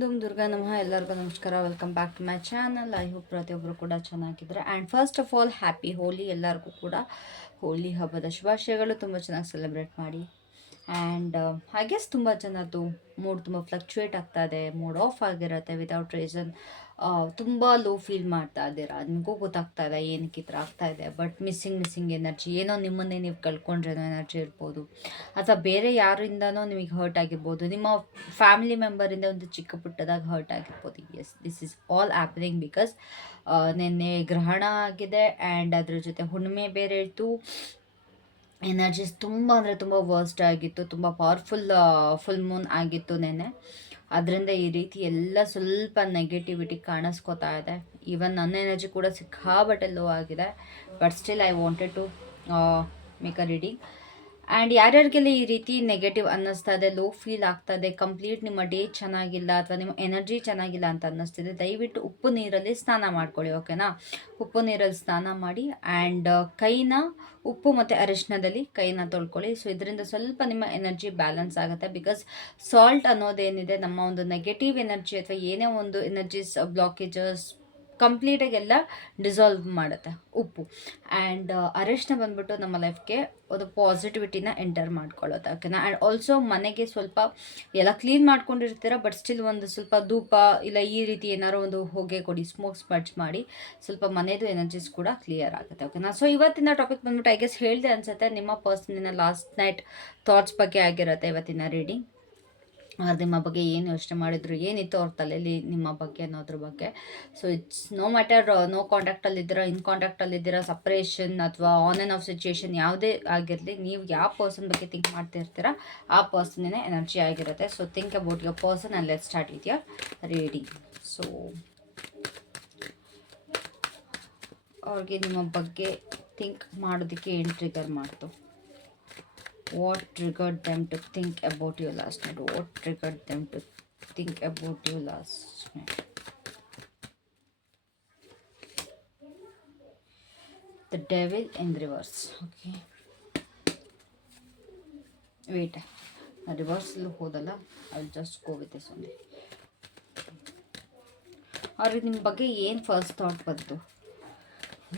ದುರ್ಗಾ ನಮಃ. ಎಲ್ಲರಿಗೂ ನಮಸ್ಕಾರ. Welcome back to my channel. I hope ಪ್ರತಿಯೊಬ್ಬರು ಕೂಡ ಚೆನ್ನಾಗಿದ್ದಾರೆ. And first of all happy Holi. ಎಲ್ಲರಿಗೂ ಕೂಡ ಹೋಲಿ ಹಬ್ಬದ ಶುಭಾಶಯಗಳು. ತುಂಬ ಚೆನ್ನಾಗಿ ಸೆಲೆಬ್ರೇಟ್ ಮಾಡಿ. ಆ್ಯಂಡ್ ಐ ಗೆಸ್ ತುಂಬ ಜನದ್ದು ಮೂಡ್ ತುಂಬ ಫ್ಲಕ್ಚುಯೇಟ್ ಆಗ್ತಾ ಇದೆ, ಮೂಡ್ ಆಫ್ ಆಗಿರುತ್ತೆ ವಿತೌಟ್ ರೀಸನ್. ತುಂಬ ಲೋ ಫೀಲ್ ಮಾಡ್ತಾ ಇದ್ದೀರಾ, ನಿಮಗೂ ಗೊತ್ತಾಗ್ತಾ ಇದೆ ಏನಕ್ಕೆ ಈ ಥರ ಆಗ್ತಾ ಇದೆ. ಬಟ್ ಮಿಸ್ಸಿಂಗ್ ಎನರ್ಜಿ, ಏನೋ ನಿಮ್ಮನ್ನೇ ನೀವು ಕಳ್ಕೊಂಡ್ರೇನೋ ಎನರ್ಜಿ ಇರ್ಬೋದು, ಅಥವಾ ಬೇರೆ ಯಾರಿಂದನೋ ನಿಮಗೆ ಹರ್ಟ್ ಆಗಿರ್ಬೋದು, ನಿಮ್ಮ ಫ್ಯಾಮಿಲಿ ಮೆಂಬರಿಂದ ಒಂದು ಚಿಕ್ಕ ಪುಟ್ಟದಾಗ ಹರ್ಟ್ ಆಗಿರ್ಬೋದು. Yes, this is all happening because ನಿನ್ನೆ ಗ್ರಹಣ ಆಗಿದೆ ಆ್ಯಂಡ್ ಅದ್ರ ಜೊತೆ ಹುಣ್ಣಿಮೆ ಬೇರೆ ಇತ್ತು. ಎನರ್ಜೀಸ್ ತುಂಬ ಅಂದರೆ ತುಂಬ ವರ್ಸ್ಟ್ ಆಗಿತ್ತು, ತುಂಬ ಪವರ್ಫುಲ್ ಫುಲ್ ಮೂನ್ ಆಗಿತ್ತು ನೆನ್ನೆ. ಅದರಿಂದ ಈ ರೀತಿ ಎಲ್ಲ ಸ್ವಲ್ಪ ನೆಗೆಟಿವಿಟಿ ಕಾಣಿಸ್ಕೋತಾ ಇದೆ. ಈವನ್ ನನ್ನ ಎನರ್ಜಿ ಕೂಡ ಸಿಕ್ಕಾಬಟ್ಟೆ ಲೋ ಆಗಿದೆ. But still I wanted to make a reading. And ಯಾರ್ಯಾರಿಗೆಲ್ಲ ಈ ರೀತಿ ನೆಗೆಟಿವ್ ಅನ್ನಿಸ್ತಾ ಇದೆ, ಲೋ ಫೀಲ್ ಆಗ್ತಾ ಇದೆ, ಕಂಪ್ಲೀಟ್ ನಿಮ್ಮ ಡೇ ಚೆನ್ನಾಗಿಲ್ಲ ಅಥವಾ ನಿಮ್ಮ ಎನರ್ಜಿ ಚೆನ್ನಾಗಿಲ್ಲ ಅಂತ ಅನ್ನಿಸ್ತಿದೆ, ದಯವಿಟ್ಟು ಉಪ್ಪು ನೀರಲ್ಲಿ ಸ್ನಾನ ಮಾಡ್ಕೊಳ್ಳಿ. ಓಕೆನಾ? ಉಪ್ಪು ನೀರಲ್ಲಿ ಸ್ನಾನ ಮಾಡಿ ಆ್ಯಂಡ್ ಕೈನ ಉಪ್ಪು ಮತ್ತು ಅರಿಶಿಣದಲ್ಲಿ ಕೈನ ತೊಳ್ಕೊಳ್ಳಿ. ಸೊ ಇದರಿಂದ ಸ್ವಲ್ಪ ನಿಮ್ಮ ಎನರ್ಜಿ ಬ್ಯಾಲೆನ್ಸ್ ಆಗುತ್ತೆ. ಬಿಕಾಸ್ ಸಾಲ್ಟ್ ಅನ್ನೋದೇನಿದೆ, ನಮ್ಮ ಒಂದು ನೆಗೆಟಿವ್ ಎನರ್ಜಿ ಅಥವಾ ಏನೇ ಒಂದು ಎನರ್ಜೀಸ್ ಬ್ಲಾಕೇಜಸ್ ಕಂಪ್ಲೀಟಾಗಿ ಎಲ್ಲ ಡಿಸಾಲ್ವ್ ಮಾಡುತ್ತೆ ಉಪ್ಪು. ಆ್ಯಂಡ್ ಅರಿಶಿನ ಬಂದ್ಬಿಟ್ಟು ನಮ್ಮ ಲೈಫ್ಗೆ ಒಂದು ಪಾಸಿಟಿವಿಟಿನ ಎಂಟರ್ ಮಾಡ್ಕೊಳ್ಳುತ್ತೆ. ಓಕೆನಾ? ಆ್ಯಂಡ್ ಆಲ್ಸೋ ಮನೆಗೆ ಸ್ವಲ್ಪ ಎಲ್ಲ ಕ್ಲೀನ್ ಮಾಡ್ಕೊಂಡಿರ್ತೀರ, ಬಟ್ ಸ್ಟಿಲ್ ಒಂದು ಸ್ವಲ್ಪ ಧೂಪ ಇಲ್ಲ ಈ ರೀತಿ ಏನಾದ್ರು ಒಂದು ಹೊಗೆ ಕೊಡಿ, ಸ್ಮೋಕ್ ಸ್ಪಡ್ಜ್ ಮಾಡಿ, ಸ್ವಲ್ಪ ಮನೆಯದು ಎನರ್ಜೀಸ್ ಕೂಡ ಕ್ಲಿಯರ್ ಆಗುತ್ತೆ. ಓಕೆನಾ? ಸೊ ಇವತ್ತಿನ ಟಾಪಿಕ್ ಬಂದ್ಬಿಟ್ಟು ಐ ಗೆಸ್ ಹೇಳಿದೆ ಅನ್ಸುತ್ತೆ, ನಿಮ್ಮ ಪರ್ಸನಿನ ಲಾಸ್ಟ್ ನೈಟ್ ಥಾಟ್ಸ್ ಬಗ್ಗೆ ಆಗಿರುತ್ತೆ ಇವತ್ತಿನ ರೀಡಿಂಗ್. ಅವ್ರು ನಿಮ್ಮ ಬಗ್ಗೆ ಏನು ಯೋಚನೆ ಮಾಡಿದ್ರು, ಏನಿತ್ತು ಅವ್ರ ತಲೆಯಲ್ಲಿ ನಿಮ್ಮ ಬಗ್ಗೆ ಅನ್ನೋದ್ರ ಬಗ್ಗೆ. So it's no matter, no ಕಾಂಟ್ಯಾಕ್ಟಲ್ಲಿದ್ದೀರಾ, ಇನ್ ಕಾಂಟ್ಯಾಕ್ಟಲ್ಲಿದ್ದೀರಾ, ಸಪ್ರೇಷನ್ ಅಥವಾ ಆನ್ ಆ್ಯಂಡ್ ಆಫ್ ಸಿಚುಯೇಷನ್ ಯಾವುದೇ ಆಗಿರಲಿ, ನೀವು ಯಾವ ಪರ್ಸನ್ ಬಗ್ಗೆ ಥಿಂಕ್ ಮಾಡ್ತಿರ್ತೀರಾ ಆ ಪರ್ಸನ್ನೇ ಎನರ್ಜಿ ಆಗಿರುತ್ತೆ. So think about your person and let start with your reading. So ಅವ್ರಿಗೆ ನಿಮ್ಮ ಬಗ್ಗೆ ಥಿಂಕ್ ಮಾಡೋದಕ್ಕೆ ಏನು ಟ್ರಿಗರ್ ಮಾಡ್ತು? What triggered them to think about you last night? What triggered them to think about you last night? The devil in reverse. Okay. Wait. Reverse hodala. I'll just go with this only. ಅವ್ರಿಗೆ ನಿಮ್ಮ ಬಗ್ಗೆ ಏನು first thought ಬಂತು?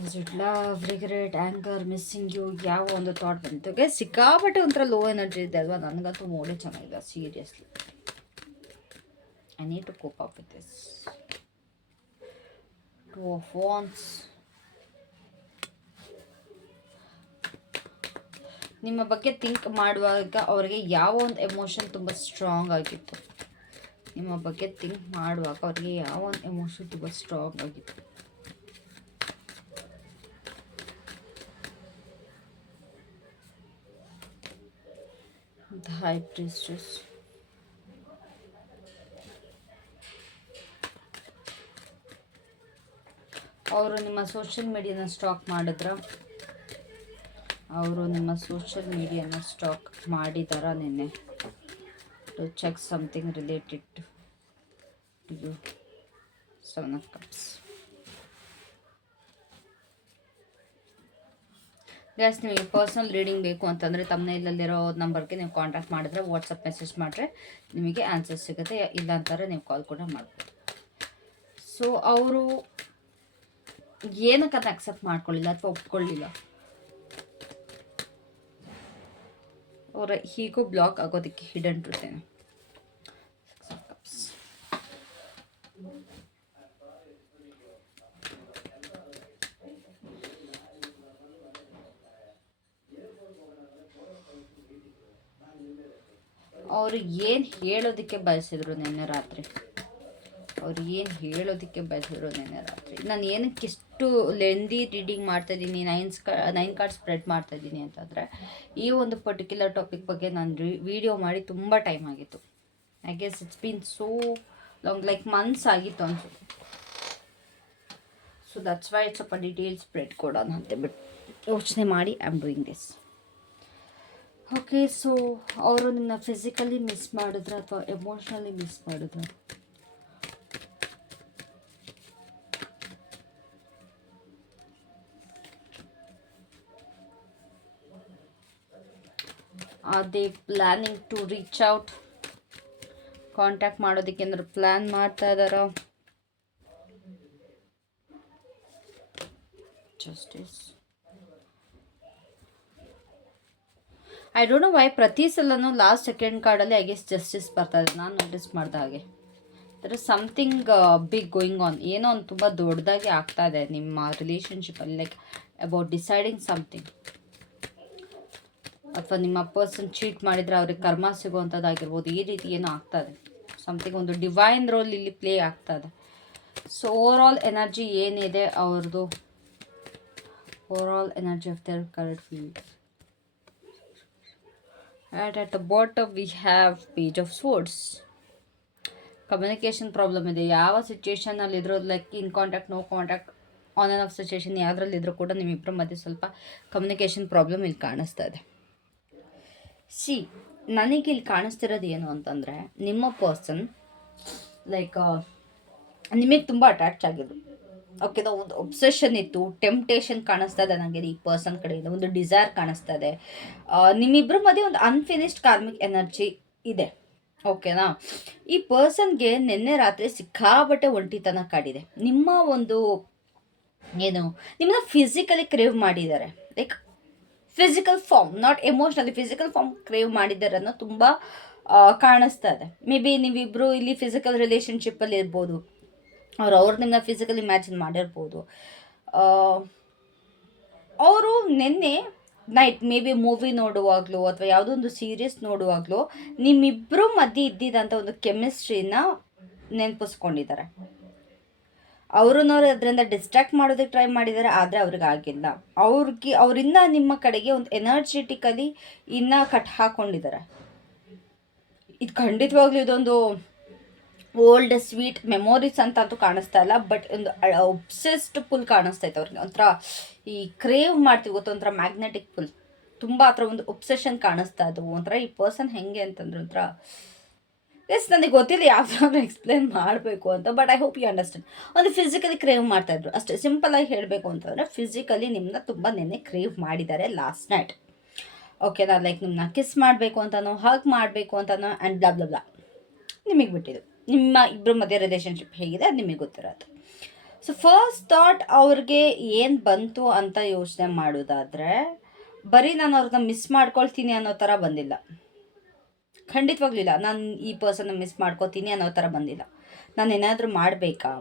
Is it love, regret, anger, missing you? ಯಾವ ಒಂದು thought ಬಂತು? ಸಿಕ್ಕಾಪಟ್ಟೆ ಒಂಥರ ಲೋ ಎನರ್ಜಿ ಇದೆ ಅಲ್ವಾ? ನನಗಂತೂ ಮೂಡೇ ಚೆನ್ನಾಗಿಲ್ಲ, seriously. I need to cope up with this. Two of wands. ನಿಮ್ಮ ಬಗ್ಗೆ ಥಿಂಕ್ ಮಾಡುವಾಗ ಅವರಿಗೆ ಯಾವ ಒಂದು ಎಮೋಷನ್ ತುಂಬ ಸ್ಟ್ರಾಂಗ್ ಆಗಿತ್ತು? ನಿಮ್ಮ ಬಗ್ಗೆ ಥಿಂಕ್ ಮಾಡುವಾಗ ಅವರಿಗೆ ಯಾವ ಒಂದು ಎಮೋಷನ್ ತುಂಬ ಸ್ಟ್ರಾಂಗ್ ಆಗಿತ್ತು? The High Priestess. ಅವರು ನಿಮ್ಮ ಸೋಷಿಯಲ್ ಮೀಡಿಯಾನ ಸ್ಟಾಕ್ ಮಾಡಿದ್ರ? ಅವರು ನಿಮ್ಮ ಸೋಷಿಯಲ್ ಮೀಡಿಯಾನ ಸ್ಟಾಕ್ ಮಾಡಿದಾರ ನಿನ್ನೆ? To check something related to you. 7 of Cups. Guys, ನಿಮಗೆ ಪರ್ಸ್ನಲ್ ರೀಡಿಂಗ್ ಬೇಕು ಅಂತಂದರೆ ತಮ್ಮನೇಲಲ್ಲಿರೋ ನಂಬರ್ಗೆ ನೀವು ಕಾಂಟ್ಯಾಕ್ಟ್ ಮಾಡಿದ್ರೆ, ವಾಟ್ಸಪ್ ಮೆಸೇಜ್ ಮಾಡಿದ್ರೆ ನಿಮಗೆ ಆನ್ಸರ್ ಸಿಗುತ್ತೆ. ಇಲ್ಲ ಅಂತಾರೆ ನೀವು ಕಾಲ್ ಕೂಡ ಮಾಡ್ಬೋದು. ಸೊ ಅವರು ಏನಕ್ಕಂತ ಅಕ್ಸೆಪ್ಟ್ ಮಾಡ್ಕೊಳ್ಳಿಲ್ಲ ಅಥವಾ ಒಪ್ಕೊಳ್ಳಿಲ್ಲ? ಅವರ ಹೀಗೂ ಬ್ಲಾಕ್ ಆಗೋದಕ್ಕೆ ಹಿಡನ್ ಟ್ರೂತ್ ಏನು? 6 of Cups. ಅವರು ಏನು ಹೇಳೋದಕ್ಕೆ ಬಯಸಿದ್ರು ನಿನ್ನೆ ರಾತ್ರಿ? ಅವ್ರು ಏನು ಹೇಳೋದಕ್ಕೆ ಬಯಸಿದ್ರು ನಿನ್ನೆ ರಾತ್ರಿ? ನಾನು ಏನಕ್ಕೆ ಇಷ್ಟು ಲೆಂದಿ ರೀಡಿಂಗ್ ಮಾಡ್ತಾಯಿದ್ದೀನಿ, 9 ಕಾರ್ಡ್ ಸ್ಪ್ರೆಡ್ ಮಾಡ್ತಾಯಿದ್ದೀನಿ ಅಂತಂದರೆ, ಈ ಒಂದು ಪರ್ಟಿಕ್ಯುಲರ್ ಟಾಪಿಕ್ ಬಗ್ಗೆ ನಾನು ವಿಡಿಯೋ ಮಾಡಿ ತುಂಬ ಟೈಮ್ ಆಗಿತ್ತು. I guess it's been so long, like months ಆಗಿತ್ತು ಅನ್ಸುತ್ತೆ. ಸೊ ದಟ್ಸ್ ವೈ ಸ್ವಲ್ಪ ಡೀಟೇಲ್ ಸ್ಪ್ರೆಡ್ ಕೊಡೋಣ ಅಂತ ಬಿಟ್ಟು ಯೋಚನೆ ಮಾಡಿ I am doing this. Okay. So ಅವರು ನಿನ್ನ ಫಿಸಿಕಲಿ ಮಿಸ್ ಮಾಡಿದ್ರ ಅಥವಾ ಎಮೋಷ್ನಲಿ ಮಿಸ್ ಮಾಡಿದ್ರ? Are they planning to reach out, contact ಮಾಡೋದಕ್ಕೆ ಏನಾದ್ರು ಪ್ಲ್ಯಾನ್ ಮಾಡ್ತಾ ಇದ್ದಾರಾ? Justice. I don't know why ಪ್ರತಿ ಸಲನೂ ಲಾಸ್ಟ್ ಸೆಕೆಂಡ್ ಕಾರ್ಡಲ್ಲಿ ಐ ಗೆಸ್ ಜಸ್ಟಿಸ್ ಬರ್ತಾ ಇದೆ. ನಾನು ನೋಟಿಸ್ ಮಾಡಿದ ಹಾಗೆ there is something big going on. ಏನೋ ಒಂದು ತುಂಬ ದೊಡ್ಡದಾಗಿ ಆಗ್ತಾ ಇದೆ ನಿಮ್ಮ ರಿಲೇಷನ್ಶಿಪ್ಪಲ್ಲಿ, ಲೈಕ್ ಅಬೌಟ್ ಡಿಸೈಡಿಂಗ್ ಸಮಥಿಂಗ್. ಅಥವಾ ನಿಮ್ಮ ಪರ್ಸನ್ ಚೀಟ್ ಮಾಡಿದರೆ ಅವ್ರಿಗೆ ಕರ್ಮ ಸಿಗುವಂಥದ್ದಾಗಿರ್ಬೋದು. ಈ ರೀತಿ ಏನೋ ಆಗ್ತಾ ಇದೆ. ಸಮಥಿಂಗ್ ಒಂದು ಡಿವೈನ್ ರೋಲ್ ಇಲ್ಲಿ ಪ್ಲೇ ಆಗ್ತಾ ಇದೆ. ಸೊ ಓವರ್ ಆಲ್ ಎನರ್ಜಿ ಏನಿದೆ ಅವ್ರದ್ದು, overall energy of their current field. And at the bottom we have page of swords. Communication problem ಇದೆ. ಯಾವ ಸಿಚುವೇಷನಲ್ಲಿ ಇದ್ರೂ, like in contact, no contact, on and off situation ಯಾವುದ್ರಲ್ಲಿದ್ದರೂ ಕೂಡ ನಿಮ್ಮಿಬ್ಬರ ಮಧ್ಯೆ ಸ್ವಲ್ಪ ಕಮ್ಯುನಿಕೇಷನ್ ಪ್ರಾಬ್ಲಮ್ ಇಲ್ಲಿ ಕಾಣಿಸ್ತಾ ಇದೆ. ನನಗೆ ಇಲ್ಲಿ ಕಾಣಿಸ್ತಿರೋದು ಏನು ಅಂತಂದರೆ, ನಿಮ್ಮ ಪರ್ಸನ್ ಲೈಕ್ ನಿಮಗೆ ತುಂಬ ಅಟ್ಯಾಚ್ ಆಗಿದ್ರು. ಓಕೆ, ಒಂದು ಒಬ್ಸೆಷನ್ ಇತ್ತು, ಟೆಂಪ್ಟೇಷನ್ ಕಾಣಿಸ್ತಾ ಇದೆ ನನಗೆ ಈ ಪರ್ಸನ್ ಕಡೆಯಿಂದ, ಒಂದು ಡಿಸೈರ್ ಕಾಣಿಸ್ತಾ ಇದೆ. ನಿಮ್ಮಿಬ್ಬರ ಮಧ್ಯೆ ಒಂದು ಅನ್ಫಿನಿಶ್ಡ್ ಕಾರ್ಮಿಕ್ ಎನರ್ಜಿ ಇದೆ. ಓಕೆನಾ? ಈ ಪರ್ಸನ್ಗೆ ನಿನ್ನೆ ರಾತ್ರಿ ಸಿಕ್ಕಾಬಟ್ಟೆ ಒಂಟಿತನ ಕಾಡಿದೆ. ನಿಮ್ಮ ಒಂದು ಏನು, ನಿಮ್ಮನ್ನ ಫಿಸಿಕಲಿ ಕ್ರೇವ್ ಮಾಡಿದ್ದಾರೆ. Like physical form, not emotionally, physical form crave ಮಾಡಿದ್ದಾರೆ ಅನ್ನೋ ತುಂಬ ಕಾಣಿಸ್ತಾ ಇದೆ. ಮೇ ಬಿ ನೀವಿಬ್ಬರು ಇಲ್ಲಿ ಫಿಸಿಕಲ್ ರಿಲೇಷನ್ಶಿಪ್ಪಲ್ಲಿ ಇರ್ಬೋದು. ಅವ್ರು ನಿಮ್ಮನ್ನ ಫಿಸಿಕಲ್ ಇಮ್ಯಾಜಿನ್ ಮಾಡಿರ್ಬೋದು. ಅವರು ನಿನ್ನೆ ನೈಟ್ ಮೇ ಬಿ ಮೂವಿ ನೋಡುವಾಗಲೂ ಅಥವಾ ಯಾವುದೋ ಒಂದು ಸೀರೀಸ್ ನೋಡುವಾಗಲೂ ನಿಮ್ಮಿಬ್ಬರು ಮಧ್ಯೆ ಇದ್ದಿದ್ದಂಥ ಒಂದು ಕೆಮಿಸ್ಟ್ರಿನ ನೆನಪಿಸ್ಕೊಂಡಿದ್ದಾರೆ. ಅವರನ್ನ ಡಿಸ್ಟ್ರಾಕ್ಟ್ ಮಾಡೋದಕ್ಕೆ ಟ್ರೈ ಮಾಡಿದ್ದಾರೆ, ಆದರೆ ಅವ್ರಿಗೆ ಆಗಿಲ್ಲ. ಅವರಿಂದ ನಿಮ್ಮ ಕಡೆಗೆ ಒಂದು ಎನರ್ಜೆಟಿಕಲಿ ಇನ್ನೂ ಕಟ್ ಹಾಕ್ಕೊಂಡಿದ್ದಾರೆ. ಇದು ಖಂಡಿತವಾಗ್ಲೂ ಇದೊಂದು ಓಲ್ಡ್ ಸ್ವೀಟ್ ಮೆಮೊರೀಸ್ ಅಂತ ಅಂತೂ ಕಾಣಿಸ್ತಾ ಇಲ್ಲ, ಬಟ್ ಒಂದು ಒಬ್ಸೆಸ್ಡ್ ಪುಲ್ ಕಾಣಿಸ್ತಾ ಇತ್ತು ಅವ್ರಿಗೆ. ಒಂಥರ ಈ ಕ್ರೇವ್ ಮಾಡ್ತೀವಿ ಗೊತ್ತು, ಒಂಥರ ಮ್ಯಾಗ್ನೆಟಿಕ್ ಪುಲ್, ತುಂಬ ಆ ಥರ ಒಂದು ಒಬ್ಸೆಷನ್ ಕಾಣಿಸ್ತಾ ಇದ್ದವು. ಒಂಥರ ಈ ಪರ್ಸನ್ ಹೆಂಗೆ ಅಂತಂದ್ರೆ ಒಂಥರ ನನಗೆ ಗೊತ್ತಿಲ್ಲ ಯಾವ ಥರ ಎಕ್ಸ್ಪ್ಲೇನ್ ಮಾಡಬೇಕು ಅಂತ, but I hope you understand. ಒಂದು ಫಿಸಿಕಲಿ ಕ್ರೇವ್ ಮಾಡ್ತಾಯಿದ್ರು ಅಷ್ಟೇ. ಸಿಂಪಲಾಗಿ ಹೇಳಬೇಕು ಅಂತಂದರೆ ಫಿಸಿಕಲಿ ನಿಮ್ಮನ್ನ ತುಂಬ ನೆನ್ನೆ ಕ್ರೇವ್ ಮಾಡಿದ್ದಾರೆ ಲಾಸ್ಟ್ ನೈಟ್. ಓಕೆನಾ? ಲೈಕ್ ನಿಮ್ಮನ್ನ ಕಿಸ್ ಮಾಡಬೇಕು ಅಂತನೋ, ಹಗ್ ಮಾಡಬೇಕು ಅಂತನೋ, ಆ್ಯಂಡ್ ಬ್ಲಾ ಬ್ಲಾ ಬ್ಲಾ ನಿಮಗೆ ಬಿಟ್ಟಿದ್ದು. ನಿಮ್ಮ ಇಬ್ಬರ ಮಧ್ಯೆ ರಿಲೇಷನ್ಶಿಪ್ ಹೇಗಿದೆ ಅದು ನಿಮಗೆ ಗೊತ್ತಿರೋದು. ಸೊ ಫಸ್ಟ್ ಥಾಟ್ ಅವ್ರಿಗೆ ಏನು ಬಂತು ಅಂತ ಯೋಚನೆ ಮಾಡೋದಾದರೆ, ಬರೀ ನಾನು ಅವ್ರನ್ನ ಮಿಸ್ ಮಾಡ್ಕೊಳ್ತೀನಿ ಅನ್ನೋ ಥರ ಬಂದಿಲ್ಲ. ಖಂಡಿತವಾಗ್ಲಿಲ್ಲ. ನಾನು ಈ ಪರ್ಸನ್ನ ಮಿಸ್ ಮಾಡ್ಕೋತೀನಿ ಅನ್ನೋ ಥರ ಬಂದಿಲ್ಲ. ನಾನು ಏನಾದರೂ ಮಾಡಬೇಕಾ,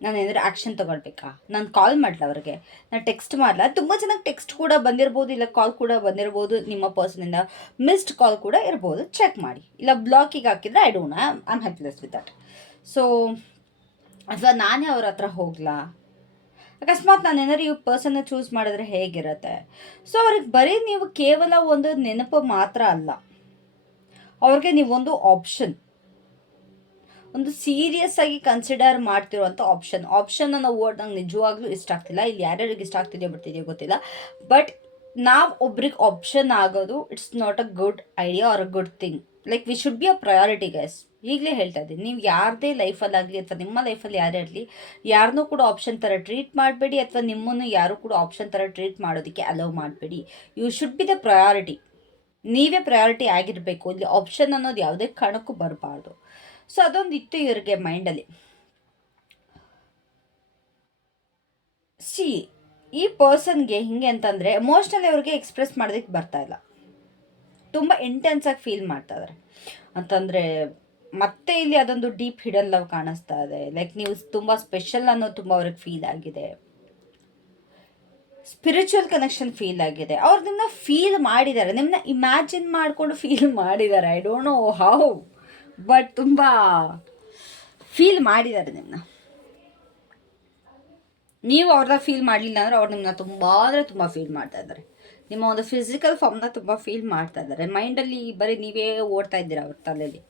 ನಾನು ಏನಾದರೂ ಆ್ಯಕ್ಷನ್ ತೊಗೊಳ್ಬೇಕಾ, ನಾನು ಕಾಲ್ ಮಾಡಲ ಅವ್ರಿಗೆ, ನಾನು ಟೆಕ್ಸ್ಟ್ ಮಾಡಲ. ತುಂಬ ಚೆನ್ನಾಗಿ ಟೆಕ್ಸ್ಟ್ ಕೂಡ ಬಂದಿರ್ಬೋದು, ಇಲ್ಲ ಕಾಲ್ ಕೂಡ ಬಂದಿರ್ಬೋದು. ನಿಮ್ಮ ಪರ್ಸನಿಂದ ಮಿಸ್ಡ್ ಕಾಲ್ ಕೂಡ ಇರ್ಬೋದು, ಚೆಕ್ ಮಾಡಿ. ಇಲ್ಲ ಬ್ಲಾಕಿಗೆ ಹಾಕಿದರೆ I don't know, I am helpless with that. So ಅಥವಾ ನಾನೇ ಅವ್ರ ಹತ್ರ ಹೋಗ್ಲಾ, ಅಕಸ್ಮಾತ್ ನಾನು ಏನಾದ್ರು ಈ ಪರ್ಸನ್ನ ಚೂಸ್ ಮಾಡಿದ್ರೆ ಹೇಗಿರುತ್ತೆ. ಸೊ ಅವ್ರಿಗೆ ಬರೀ ನೀವು ಕೇವಲ ಒಂದು ನೆನಪು ಮಾತ್ರ ಅಲ್ಲ, ಅವ್ರಿಗೆ ನೀವೊಂದು ಆಪ್ಷನ್, ಒಂದು ಸೀರಿಯಸ್ ಆಗಿ ಕನ್ಸಿಡರ್ ಮಾಡ್ತಿರುವಂಥ ಆಪ್ಷನ್ ಅನ್ನೋ ವರ್ಡ್ ನಂಗೆ ನಿಜವಾಗ್ಲೂ ಇಷ್ಟ ಆಗ್ತಿಲ್ಲ. ಇಲ್ಲಿ ಯಾರ್ಯಾರಿಗೆ ಇಷ್ಟ ಆಗ್ತಿದೆಯೋ ಬಿಡ್ತಿದೆಯೋ ಗೊತ್ತಿಲ್ಲ, ಬಟ್ ನಾವು ಒಬ್ರಿಗೆ ಆಪ್ಷನ್ ಆಗೋದು it's not a good idea or a good thing. Like we should be a priority guys. ಈಗಲೇ ಹೇಳ್ತಾ ಇದ್ದೀನಿ, ನೀವು ಯಾರದೇ ಲೈಫಲ್ಲಾಗಲಿ ಅಥವಾ ನಿಮ್ಮ ಲೈಫಲ್ಲಿ ಯಾರೇ ಇರಲಿ, ಯಾರನ್ನೂ ಕೂಡ ಆಪ್ಷನ್ ಥರ ಟ್ರೀಟ್ ಮಾಡಬೇಡಿ, ಅಥವಾ ನಿಮ್ಮನ್ನು ಯಾರೂ ಕೂಡ ಆಪ್ಷನ್ ಥರ ಟ್ರೀಟ್ ಮಾಡೋದಕ್ಕೆ ಅಲೌ ಮಾಡಬೇಡಿ. You should be the priority. ನೀವೇ ಪ್ರಯಾರಿಟಿ ಆಗಿರಬೇಕು. ಇಲ್ಲಿ ಆಪ್ಷನ್ ಅನ್ನೋದು ಯಾವುದೇ ಕಾರಣಕ್ಕೂ ಬರಬಾರ್ದು. ಸೊ ಅದೊಂದು ಇತ್ತು ಇವ್ರಿಗೆ ಮೈಂಡಲ್ಲಿ. ಈ ಪರ್ಸನ್ಗೆ ಹಿಂಗೆ ಅಂತಂದರೆ ಎಮೋಷ್ನಲಿ ಅವ್ರಿಗೆ ಎಕ್ಸ್ಪ್ರೆಸ್ ಮಾಡೋದಕ್ಕೆ ಬರ್ತಾ ಇಲ್ಲ. ತುಂಬ ಇಂಟೆನ್ಸಾಗಿ ಫೀಲ್ ಮಾಡ್ತಾ ಇದ್ದಾರೆ ಅಂತಂದರೆ, ಮತ್ತೆ ಇಲ್ಲಿ ಅದೊಂದು ಡೀಪ್ ಹಿಡನ್ ಲವ್ ಕಾಣಿಸ್ತಾ ಇದೆ. ಲೈಕ್ ನೀವು ತುಂಬ ಸ್ಪೆಷಲ್ ಅನ್ನೋದು ತುಂಬ ಅವ್ರಿಗೆ ಫೀಲ್ ಆಗಿದೆ. ಸ್ಪಿರಿಚುವಲ್ ಕನೆಕ್ಷನ್ ಫೀಲ್ ಆಗಿದೆ. ಅವ್ರು ನಿಮ್ಮನ್ನ ಫೀಲ್ ಮಾಡಿದ್ದಾರೆ, ನಿಮ್ಮನ್ನ ಇಮ್ಯಾಜಿನ್ ಮಾಡಿಕೊಂಡು ಫೀಲ್ ಮಾಡಿದ್ದಾರೆ. I don't know how, but ತುಂಬ ಫೀಲ್ ಮಾಡಿದ್ದಾರೆ ನಿಮ್ಮನ್ನ. ನೀವು ಅವ್ರನ್ನ ಫೀಲ್ ಮಾಡಲಿಲ್ಲ ಅಂದರೆ ಅವ್ರು ನಿಮ್ಮನ್ನ ತುಂಬ ಅಂದರೆ ತುಂಬ ಫೀಲ್ ಮಾಡ್ತಾ ಇದ್ದಾರೆ. ನಿಮ್ಮ ಒಂದು ಫಿಸಿಕಲ್ ಫಾರ್ಮ್ನ ತುಂಬ ಫೀಲ್ ಮಾಡ್ತಾ ಇದ್ದಾರೆ. ಮೈಂಡಲ್ಲಿ ಬರೀ ನೀವೇ ಓಡ್ತಾ ಇದ್ದೀರಾ ಅವ್ರ ತಲೆಯಲ್ಲಿ.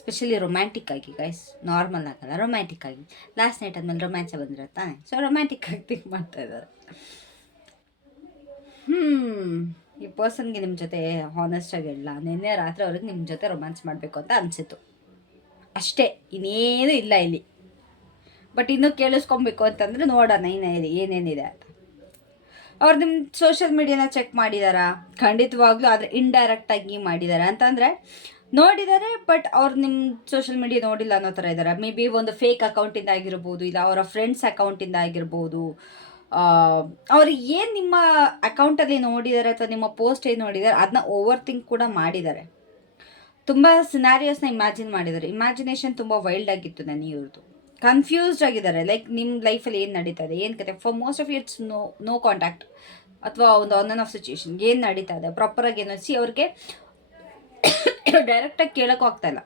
ಸ್ಪೆಷಲಿ ರೊಮ್ಯಾಂಟಿಕ್ ಆಗಿ ಗೈಸ್, ನಾರ್ಮಲ್ ಆಗಲ್ಲ, ರೊಮ್ಯಾಂಟಿಕ್ ಆಗಿ. ಲಾಸ್ಟ್ ನೈಟ್ ಆದಮೇಲೆ ರೊಮ್ಯಾನ್ಸೇ ಬಂದಿರುತ್ತೆ, ಸೊ ರೊಮ್ಯಾಂಟಿಕ್ ಆಗಿ ಥಿಂಕ್ ಮಾಡ್ತಾ ಇದ್ದಾರೆ. ಈ ಪರ್ಸನ್ಗೆ ನಿಮ್ಮ ಜೊತೆ ಹಾನೆಸ್ಟಾಗಿ ಹೇಳಲ್ಲ, ನಿನ್ನೆ ರಾತ್ರಿ ಅವ್ರಿಗೆ ನಿಮ್ಮ ಜೊತೆ ರೊಮ್ಯಾನ್ಸ್ ಮಾಡಬೇಕು ಅಂತ ಅನಿಸಿತು ಅಷ್ಟೇ, ಇನ್ನೇನು ಇಲ್ಲ ಇಲ್ಲಿ. ಬಟ್ ಇನ್ನೂ ಕೇಳಿಸ್ಕೊಬೇಕು ಅಂತಂದರೆ ನೋಡೋಣ ಏನೇನಿದೆ ಅಂತ. ಅವ್ರು ನಿಮ್ಮ ಸೋಷಿಯಲ್ ಮೀಡಿಯಾನ ಚೆಕ್ ಮಾಡಿದಾರಾ? ಖಂಡಿತವಾಗ್ಲೂ, ಆದರೆ ಇಂಡೈರೆಕ್ಟಾಗಿ ಮಾಡಿದ್ದಾರೆ. ಅಂತಂದರೆ ನೋಡಿದ್ದಾರೆ, ಬಟ್ ಅವ್ರು ನಿಮ್ಮ ಸೋಷಿಯಲ್ ಮೀಡಿಯಾ ನೋಡಿಲ್ಲ ಅನ್ನೋ ಥರ ಇದ್ದಾರೆ. ಮೇ ಬಿ ಒಂದು ಫೇಕ್ ಅಕೌಂಟಿಂದ ಆಗಿರ್ಬೋದು, ಇಲ್ಲ ಅವರ ಫ್ರೆಂಡ್ಸ್ ಅಕೌಂಟಿಂದ ಆಗಿರ್ಬೋದು. ಅವ್ರು ಏನು ನಿಮ್ಮ ಅಕೌಂಟಲ್ಲಿ ನೋಡಿದ್ದಾರೆ ಅಥವಾ ನಿಮ್ಮ ಪೋಸ್ಟ್ ಏನು ನೋಡಿದ್ದಾರೆ ಅದನ್ನ ಓವರ್ ಥಿಂಕ್ ಕೂಡ ಮಾಡಿದ್ದಾರೆ. ತುಂಬ ಸಿನಾರಿಯೋಸ್ನ ಇಮ್ಯಾಜಿನ್ ಮಾಡಿದ್ದಾರೆ. ಇಮ್ಯಾಜಿನೇಷನ್ ತುಂಬ ವೈಲ್ಡ್ ಆಗಿತ್ತು ನನಗೆ ಇವ್ರದ್ದು. ಕನ್ಫ್ಯೂಸ್ಡ್ ಆಗಿದ್ದಾರೆ, ಲೈಕ್ ನಿಮ್ಮ ಲೈಫಲ್ಲಿ ಏನು ನಡೀತಾ ಇದೆ, ಏನು ಕತೆ. For most of it's no contact ಅಥವಾ ಒಂದು ಆನ್ ಆ್ಯಂಡ್ ಆಫ್ ಸಿಚುವೇಶನ್ ಏನು ನಡೀತಾ ಇದೆ ಪ್ರಾಪರಾಗಿ ಏನು ಅವ್ರಿಗೆ ಡೈರೆಕ್ಟಾಗಿ ಕೇಳೋಕ್ಕೂ ಆಗ್ತಾಯಿಲ್ಲ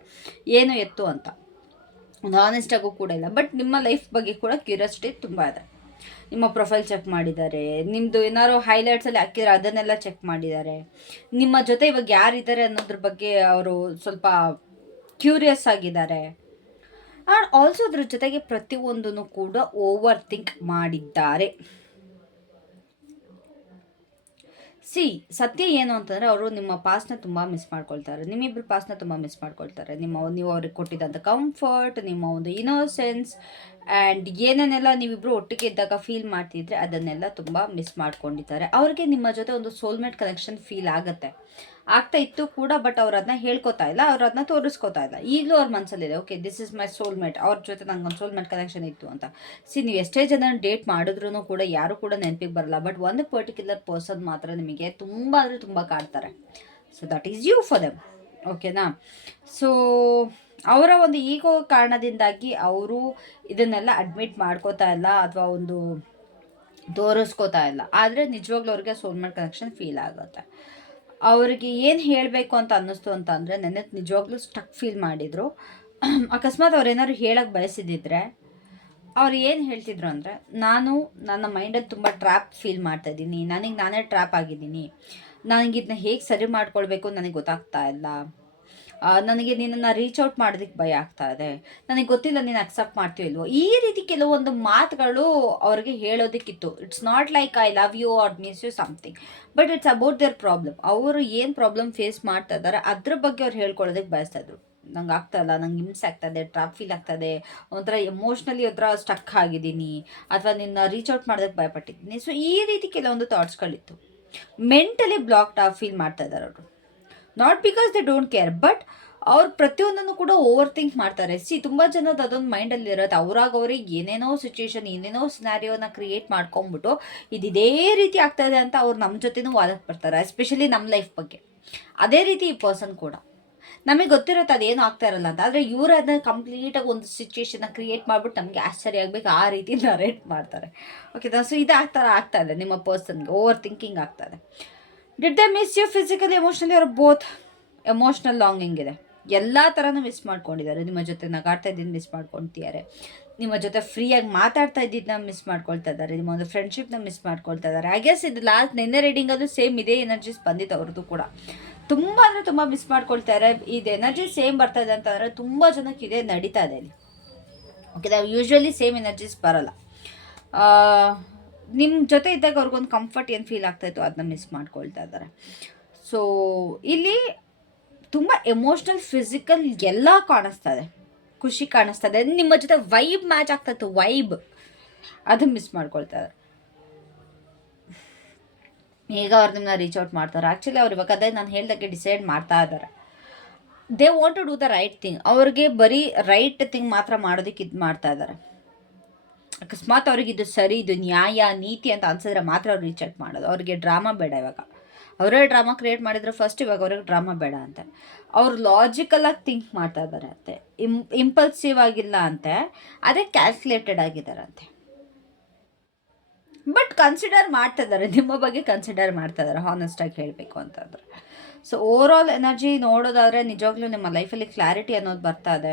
ಏನು ಎತ್ತು ಅಂತ, ಒಂದು ಆನೆಸ್ಟಾಗೂ ಕೂಡ ಇಲ್ಲ. ಬಟ್ ನಿಮ್ಮ ಲೈಫ್ ಬಗ್ಗೆ ಕೂಡ ಕ್ಯೂರಿಯಾಸಿಟಿ ತುಂಬ ಇದೆ. ನಿಮ್ಮ ಪ್ರೊಫೈಲ್ ಚೆಕ್ ಮಾಡಿದ್ದಾರೆ, ನಿಮ್ಮದು ಏನಾದ್ರು ಹೈಲೈಟ್ಸಲ್ಲಿ ಹಾಕಿದ್ರೆ ಅದನ್ನೆಲ್ಲ ಚೆಕ್ ಮಾಡಿದ್ದಾರೆ. ನಿಮ್ಮ ಜೊತೆ ಇವಾಗ ಯಾರಿದ್ದಾರೆ ಅನ್ನೋದ್ರ ಬಗ್ಗೆ ಅವರು ಸ್ವಲ್ಪ ಕ್ಯೂರಿಯಸ್ ಆಗಿದ್ದಾರೆ. ಆ್ಯಂಡ್ ಆಲ್ಸೋ ಅದ್ರ ಜೊತೆಗೆ ಪ್ರತಿಯೊಂದನ್ನು ಕೂಡ ಓವರ್ ಥಿಂಕ್ ಮಾಡಿದ್ದಾರೆ. ಸತ್ಯ ಏನು ಅಂತಂದರೆ ಅವರು ನಿಮ್ಮ ಪಾಸ್ನ ತುಂಬ ಮಿಸ್ ಮಾಡ್ಕೊಳ್ತಾರೆ. ನಿಮ್ಮಿಬ್ಬರು ಪಾಸ್ನ ತುಂಬ ಮಿಸ್ ಮಾಡ್ಕೊಳ್ತಾರೆ. ನೀವು ಅವ್ರಿಗೆ ಕೊಟ್ಟಿದ್ದಂಥ ಕಂಫರ್ಟ್, ನಿಮ್ಮ ಒಂದು ಇನೋಸೆನ್ಸ್ ಆ್ಯಂಡ್ ಏನೇನೆಲ್ಲ ನೀವಿಬ್ಬರು ಒಟ್ಟಿಗೆ ಇದ್ದಾಗ ಫೀಲ್ ಮಾಡ್ತಿದ್ರೆ ಅದನ್ನೆಲ್ಲ ತುಂಬ ಮಿಸ್ ಮಾಡ್ಕೊಂಡಿದ್ದಾರೆ. ಅವ್ರಿಗೆ ನಿಮ್ಮ ಜೊತೆ ಒಂದು ಸೋಲ್ಮೇಟ್ ಕನೆಕ್ಷನ್ ಫೀಲ್ ಆಗ್ತಾ ಇತ್ತು ಕೂಡ, ಬಟ್ ಅವ್ರು ಅದನ್ನ ಹೇಳ್ಕೊತಾ ಇಲ್ಲ, ಅವ್ರು ಅದನ್ನ ತೋರಿಸ್ಕೊತಾ ಇಲ್ಲ. ಈಗಲೂ ಅವ್ರ ಮನಸ್ಸಲ್ಲಿದೆ, okay this is my soulmate, ಅವ್ರ ಜೊತೆ ನಂಗೆ ಒಂದು ಸೋಲ್ಮೇಟ್ ಕನೆಕ್ಷನ್ ಇತ್ತು ಅಂತ. ನೀವು ಎಷ್ಟೇ ಜನ ಡೇಟ್ ಮಾಡಿದ್ರೂ ಕೂಡ ಯಾರು ಕೂಡ ನೆನಪಿಗೆ ಬರಲ್ಲ, ಬಟ್ ಒಂದು ಪರ್ಟಿಕ್ಯುಲರ್ ಪರ್ಸನ್ ಮಾತ್ರ ನಿಮಗೆ ತುಂಬ ಅಂದರೆ ತುಂಬ ಕಾಡ್ತಾರೆ. So that is you for them. ಓಕೆನಾ? ಸೊ ಅವರ ಒಂದು ಈಗೋ ಕಾರಣದಿಂದಾಗಿ ಅವರು ಇದನ್ನೆಲ್ಲ ಅಡ್ಮಿಟ್ ಮಾಡ್ಕೋತಾ ಇಲ್ಲ ಅಥವಾ ಒಂದು ತೋರಿಸ್ಕೋತಾ ಇಲ್ಲ. ಆದರೆ ನಿಜವಾಗ್ಲೂ ಅವ್ರಿಗೆ ಸೋಲ್ಮೇಟ್ ಕನೆಕ್ಷನ್ ಫೀಲ್ ಆಗುತ್ತೆ. ಅವ್ರಿಗೆ ಏನು ಹೇಳಬೇಕು ಅಂತ ಅನ್ನಿಸ್ತು ಅಂತ ಅಂದರೆ ನೆನ್ನೆ ನಿಜವಾಗ್ಲೂ ಸ್ಟಕ್ ಫೀಲ್ ಮಾಡಿದರು. ಅಕಸ್ಮಾತ್ ಅವ್ರು ಏನಾದ್ರು ಹೇಳಕ್ಕೆ ಬಯಸಿದ್ದಿದ್ರೆ ಅವ್ರು ಏನು ಹೇಳ್ತಿದ್ರು ಅಂದರೆ, ನಾನು ನನ್ನ ಮೈಂಡಲ್ಲಿ ತುಂಬ ಟ್ರ್ಯಾಪ್ ಫೀಲ್ ಮಾಡ್ತಾಯಿದ್ದೀನಿ, ನನಗೆ ನಾನೇ ಟ್ರ್ಯಾಪ್ ಆಗಿದ್ದೀನಿ, ನನಗಿದನ್ನ ಹೇಗೆ ಸರಿ ಮಾಡ್ಕೊಳ್ಬೇಕು ನನಗೆ ಗೊತ್ತಾಗ್ತಾ ಇಲ್ಲ, ನನಗೆ ನಿನ್ನನ್ನು ರೀಚ್ ಔಟ್ ಮಾಡೋದಕ್ಕೆ ಭಯ ಆಗ್ತಾ ಇದೆ, ನನಗೆ ಗೊತ್ತಿಲ್ಲ ನೀನು ಅಕ್ಸೆಪ್ಟ್ ಮಾಡ್ತೀವಿ ಇಲ್ವೋ. ಈ ರೀತಿ ಕೆಲವೊಂದು ಮಾತುಗಳು ಅವ್ರಿಗೆ ಹೇಳೋದಕ್ಕಿತ್ತು. It's not like I love you or miss you something, but it's about their problem. ಅವರು ಏನು ಪ್ರಾಬ್ಲಮ್ ಫೇಸ್ ಮಾಡ್ತಾ ಇದ್ದಾರೆ ಅದ್ರ ಬಗ್ಗೆ ಅವ್ರು ಹೇಳ್ಕೊಳ್ಳೋದಕ್ಕೆ ಬಯಸ್ತಾಯಿದ್ರು. ನಂಗೆ ಆಗ್ತಾಯಿಲ್ಲ, ನಂಗೆ ಹಿಂಸೆ ಆಗ್ತಾಯಿದೆ, ಟ್ರಾಪ್ ಫೀಲ್ ಆಗ್ತಾಯಿದೆ, ಒಂಥರ ಎಮೋಷ್ನಲಿ ಒಂಥರ ಸ್ಟಕ್ ಆಗಿದ್ದೀನಿ, ಅಥವಾ ನಿನ್ನ ರೀಚ್ ಔಟ್ ಮಾಡೋದಕ್ಕೆ ಭಯಪಟ್ಟಿದ್ದೀನಿ. ಸೊ ಈ ರೀತಿ ಕೆಲವೊಂದು ಥಾಟ್ಸ್ಗಳಿತ್ತು. ಮೆಂಟಲಿ ಬ್ಲಾಕ್ಡ್ ಫೀಲ್ ಮಾಡ್ತಾ ಇದ್ದಾರೆ ಅವರು. Not because they don't care, but ಅವ್ರು ಪ್ರತಿಯೊಂದನ್ನು ಕೂಡ ಓವರ್ ಥಿಂಕ್ ಮಾಡ್ತಾರೆ. ತುಂಬ ಜನದ ಅದೊಂದು ಮೈಂಡಲ್ಲಿ ಇರುತ್ತೆ, ಅವ್ರಿಗೆ ಏನೇನೋ ಸಿಚುವೇಶನ್, ಏನೇನೋ ಸಿನಾರಿಯೋನ ಕ್ರಿಯೇಟ್ ಮಾಡ್ಕೊಂಬಿಟ್ಟು ಇದೇ ರೀತಿ ಆಗ್ತಾಯಿದೆ ಅಂತ ಅವ್ರು ನಮ್ಮ ಜೊತೆನೂ ವಾದಕ್ಕೆ ಬರ್ತಾರೆ, ಎಸ್ಪೆಷಲಿ ನಮ್ಮ ಲೈಫ್ ಬಗ್ಗೆ. ಅದೇ ರೀತಿ ಈ ಪರ್ಸನ್ ಕೂಡ ನಮಗೆ ಗೊತ್ತಿರುತ್ತೆ ಅದೇನು ಆಗ್ತಾ ಇರಲ್ಲ ಅಂತ, ಆದರೆ ಇವರು ಅದನ್ನ ಕಂಪ್ಲೀಟಾಗಿ ಒಂದು ಸಿಚುವೇಶನ್ನ ಕ್ರಿಯೇಟ್ ಮಾಡಿಬಿಟ್ಟು ನಮಗೆ ಆಶ್ಚರ್ಯ ಆಗಬೇಕು ಆ ರೀತಿ ನರೇಟ್ ಮಾಡ್ತಾರೆ. ಓಕೆ, ಸೊ ಇದು ಆಗ್ತಾ ಇದೆ ನಿಮ್ಮ ಪರ್ಸನ್ಗೆ, ಓವರ್ ಥಿಂಕಿಂಗ್ ಆಗ್ತಾಯಿದೆ. Did they miss you physically, emotionally? ಅವ್ರು ಬೋತ್ ಎಮೋಷ್ನಲ್ ಲಾಂಗಿಂಗ್ ಇದೆ, ಎಲ್ಲ ಥರನೂ ಮಿಸ್ ಮಾಡ್ಕೊಂಡಿದ್ದಾರೆ. ನಿಮ್ಮ ಜೊತೆ ನಗಾಡ್ತಾ ಇದ್ದೀನಿ ಮಿಸ್ ಮಾಡ್ಕೊಳ್ತಿದ್ದಾರೆ, ನಿಮ್ಮ ಜೊತೆ ಫ್ರೀಯಾಗಿ ಮಾತಾಡ್ತಾ ಇದ್ದಿದ್ದನ್ನ ಮಿಸ್ ಮಾಡ್ಕೊಳ್ತಾ ಇದ್ದಾರೆ, ನಿಮ್ಮ ಒಂದು ಫ್ರೆಂಡ್ಶಿಪ್ನ ಮಿಸ್ ಮಾಡ್ಕೊಳ್ತಾ ಇದ್ದಾರೆ. ಐ ಗೆಸ್ ಇದು ನೆನ್ನೆ ರೀಡಿಂಗಲ್ಲೂ ಸೇಮ್ ಇದೇ ಎನರ್ಜೀಸ್ ಬಂದಿತ್ತು ಅವ್ರದ್ದು ಕೂಡ. ತುಂಬ ಅಂದರೆ ತುಂಬ ಮಿಸ್ ಮಾಡ್ಕೊಳ್ತಾರೆ. ಇದು ಎನರ್ಜಿ ಸೇಮ್ ಬರ್ತಾ ಇದೆ ಅಂತಂದರೆ ತುಂಬ ಜನಕ್ಕೆ ಇದೇ ನಡೀತಾ ಇದೆ ಇಲ್ಲಿ. ಓಕೆ, ಯೂಶ್ವಲಿ ಸೇಮ್ ಎನರ್ಜೀಸ್ ಬರಲ್ಲ. ನಿಮ್ಮ ಜೊತೆ ಇದ್ದಾಗ ಅವ್ರಿಗೊಂದು ಕಂಫರ್ಟ್ ಏನು ಫೀಲ್ ಆಗ್ತಾಯಿತ್ತು ಅದನ್ನ ಮಿಸ್ ಮಾಡ್ಕೊಳ್ತಾ ಇದ್ದಾರೆ. ಸೊ ಇಲ್ಲಿ ತುಂಬ ಎಮೋಷ್ನಲ್, ಫಿಸಿಕಲ್ ಎಲ್ಲ ಕಾಣಿಸ್ತಾ ಇದೆ, ಖುಷಿ ಕಾಣಿಸ್ತಾ ಇದೆ, ನಿಮ್ಮ ಜೊತೆ ವೈಬ್ ಮ್ಯಾಚ್ ಆಗ್ತಾಯಿತ್ತು, ವೈಬ್ ಅದು ಮಿಸ್ ಮಾಡ್ಕೊಳ್ತಾ ಇದ್ದಾರೆ. ಈಗ ಅವ್ರು ನಿಮ್ಮನ್ನ ರೀಚ್ ಔಟ್ ಮಾಡ್ತಾರೆ. ಆ್ಯಕ್ಚುಲಿ ಅವ್ರು ಇವಾಗ ಅದೇ ನಾನು ಹೇಳ್ದಾಗೆ ಡಿಸೈಡ್ ಮಾಡ್ತಾ ಇದ್ದಾರೆ. They want to do the right thing. ಅವ್ರಿಗೆ ಬರೀ ರೈಟ್ ಥಿಂಗ್ ಮಾತ್ರ ಮಾಡೋದಕ್ಕೆ ಇದು ಮಾಡ್ತಾ ಇದ್ದಾರೆ. ಅಕಸ್ಮಾತ್ ಅವ್ರಿಗೆ ಇದು ಸರಿ, ಇದು ನ್ಯಾಯ, ನೀತಿ ಅಂತ ಅನ್ಸಿದ್ರೆ ಮಾತ್ರ ಅವ್ರು ರೀಚ್ ಔಟ್ ಮಾಡೋದು. ಅವ್ರಿಗೆ ಡ್ರಾಮಾ ಬೇಡ. ಇವಾಗ ಅವರೇ ಡ್ರಾಮಾ ಕ್ರಿಯೇಟ್ ಮಾಡಿದ್ರೆ ಫಸ್ಟ್, ಇವಾಗ ಅವ್ರಿಗೆ ಡ್ರಾಮಾ ಬೇಡ ಅಂತೆ. ಅವ್ರು ಲಾಜಿಕಲಾಗಿ ಥಿಂಕ್ ಮಾಡ್ತಾ ಇದ್ದಾರೆ ಅಂತೆ, ಇಂಪಲ್ಸಿವ್ ಆಗಿಲ್ಲ ಅಂತೆ, ಅದೇ ಕ್ಯಾಲ್ಕುಲೇಟೆಡ್ ಆಗಿದ್ದಾರಂತೆ. ಬಟ್ ಕನ್ಸಿಡರ್ ಮಾಡ್ತಾ ಇದ್ದಾರೆ, ನಿಮ್ಮ ಬಗ್ಗೆ ಕನ್ಸಿಡರ್ ಮಾಡ್ತಾ ಇದ್ದಾರೆ, ಹಾನೆಸ್ಟಾಗಿ ಹೇಳಬೇಕು ಅಂತಂದರೆ. ಸೊ ಓವರಾಲ್ ಎನರ್ಜಿ ನೋಡೋದಾದರೆ ನಿಜವಾಗ್ಲೂ ನಿಮ್ಮ ಲೈಫಲ್ಲಿ ಕ್ಲಾರಿಟಿ ಅನ್ನೋದು ಬರ್ತಾ ಇದೆ,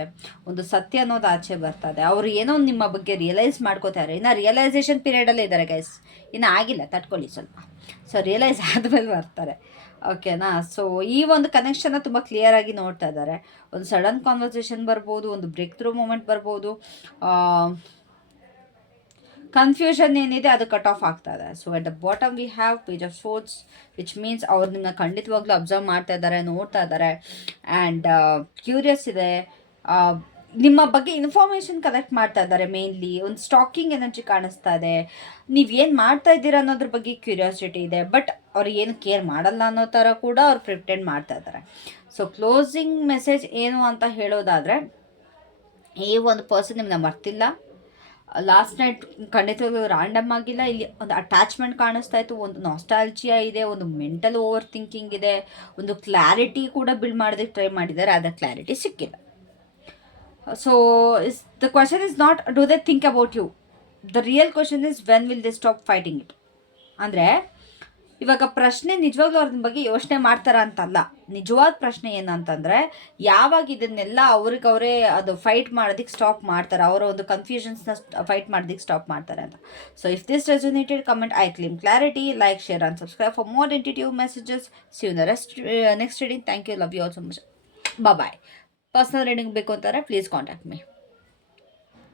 ಒಂದು ಸತ್ಯ ಅನ್ನೋದು ಆಚೆ ಬರ್ತಾ ಇದೆ. ಅವರು ಏನೋ ನಿಮ್ಮ ಬಗ್ಗೆ ರಿಯಲೈಸ್ ಮಾಡ್ಕೋತಾರೆ. ಇನ್ನು ರಿಯಲೈಸೇಷನ್ ಪೀರಿಯಡಲ್ಲೇ ಇದ್ದಾರೆ ಗೈಸ್, ಇನ್ನು ಆಗಿಲ್ಲ, ತಟ್ಕೊಳ್ಳಿ ಸ್ವಲ್ಪ. ಸೊ ರಿಯಲೈಸ್ ಆದಮೇಲೆ ಬರ್ತಾರೆ. ಓಕೆನಾ? ಸೊ ಈ ಒಂದು ಕನೆಕ್ಷನ್ನ ತುಂಬ ಕ್ಲಿಯರಾಗಿ ನೋಡ್ತಾ ಇದ್ದಾರೆ. ಒಂದು ಸಡನ್ ಕಾನ್ವರ್ಸೇಷನ್ ಬರ್ಬೋದು, ಒಂದು ಬ್ರೇಕ್ ಥ್ರೂ ಮೂಮೆಂಟ್ ಬರ್ಬೋದು, ಕನ್ಫ್ಯೂಷನ್ ಏನಿದೆ ಅದು ಕಟ್ ಆಫ್ ಆಗ್ತಾ ಇದೆ. So at the bottom we have page of swords, which means ಅವ್ರು ನಿಮ್ಮನ್ನ ಖಂಡಿತವಾಗ್ಲೂ ಅಬ್ಸರ್ವ್ ಮಾಡ್ತಾ ಇದ್ದಾರೆ, ನೋಡ್ತಾ ಇದ್ದಾರೆ, ಆ್ಯಂಡ್ ಕ್ಯೂರಿಯಸ್ ಇದೆ. ನಿಮ್ಮ ಬಗ್ಗೆ ಇನ್ಫಾರ್ಮೇಷನ್ ಕಲೆಕ್ಟ್ ಮಾಡ್ತಾ ಇದ್ದಾರೆ. ಮೇನ್ಲಿ ಒಂದು ಸ್ಟಾಕಿಂಗ್ ಎನರ್ಜಿ ಕಾಣಿಸ್ತಾ ಇದೆ. ನೀವೇನು ಮಾಡ್ತಾ ಇದ್ದೀರಾ ಅನ್ನೋದ್ರ ಬಗ್ಗೆ ಕ್ಯೂರಿಯಾಸಿಟಿ ಇದೆ, ಬಟ್ ಅವ್ರು ಏನು ಕೇರ್ ಮಾಡಲ್ಲ ಅನ್ನೋ ಥರ ಕೂಡ ಅವ್ರು ಪ್ರಿಟೆಂಡ್ ಮಾಡ್ತಾ ಇದ್ದಾರೆ. ಸೊ ಕ್ಲೋಸಿಂಗ್ ಮೆಸೇಜ್ ಏನು ಅಂತ ಹೇಳೋದಾದರೆ, ಈ ಒಂದು ಪರ್ಸನ್ ನಿಮ್ಮನ್ನ ಮರ್ತಿಲ್ಲ. ಲಾಸ್ಟ್ ನೈಟ್ ಖಂಡಿತವಾಗ್ಲೂ ರ್ಯಾಂಡಮ್ ಆಗಿಲ್ಲ. ಇಲ್ಲಿ ಒಂದು ಅಟ್ಯಾಚ್ಮೆಂಟ್ ಕಾಣಿಸ್ತಾ ಇತ್ತು, ಒಂದು ನಾಸ್ಟಾಲ್ಜಿಯಾ ಇದೆ, ಒಂದು ಮೆಂಟಲ್ ಓವರ್ ಥಿಂಕಿಂಗ್ ಇದೆ, ಒಂದು ಕ್ಲಾರಿಟಿ ಕೂಡ ಬಿಲ್ಡ್ ಮಾಡೋದಕ್ಕೆ ಟ್ರೈ ಮಾಡಿದ್ದಾರೆ, ಅದರ ಕ್ಲಾರಿಟಿ ಸಿಕ್ಕಿಲ್ಲ. So the question is not do they think about you, the real question is when will they stop fighting it. ಅಂದರೆ ಇವಾಗ ಪ್ರಶ್ನೆ ನಿಜವಾಗ್ಲೂ ಅವ್ರ ಬಗ್ಗೆ ಯೋಚನೆ ಮಾಡ್ತಾರ ಅಂತಲ್ಲ. ನಿಜವಾದ ಪ್ರಶ್ನೆ ಏನಂತಂದರೆ, ಯಾವಾಗ ಇದನ್ನೆಲ್ಲ ಅವ್ರಿಗವರೇ ಅದು ಫೈಟ್ ಮಾಡೋದಕ್ಕೆ ಸ್ಟಾಪ್ ಮಾಡ್ತಾರೆ, ಅವರ ಒಂದು ಕನ್ಫ್ಯೂಷನ್ಸ್ನ ಫೈಟ್ ಮಾಡೋದಕ್ಕೆ ಸ್ಟಾಪ್ ಮಾಡ್ತಾರೆ ಅಂತ. So if this resonated, comment I claim clarity, like, share and subscribe for more intuitive messages. See you the next reading. Thank you, love you all so much. Bye. Personal reading ಬೇಕು ಅಂತಾರೆ, please contact me.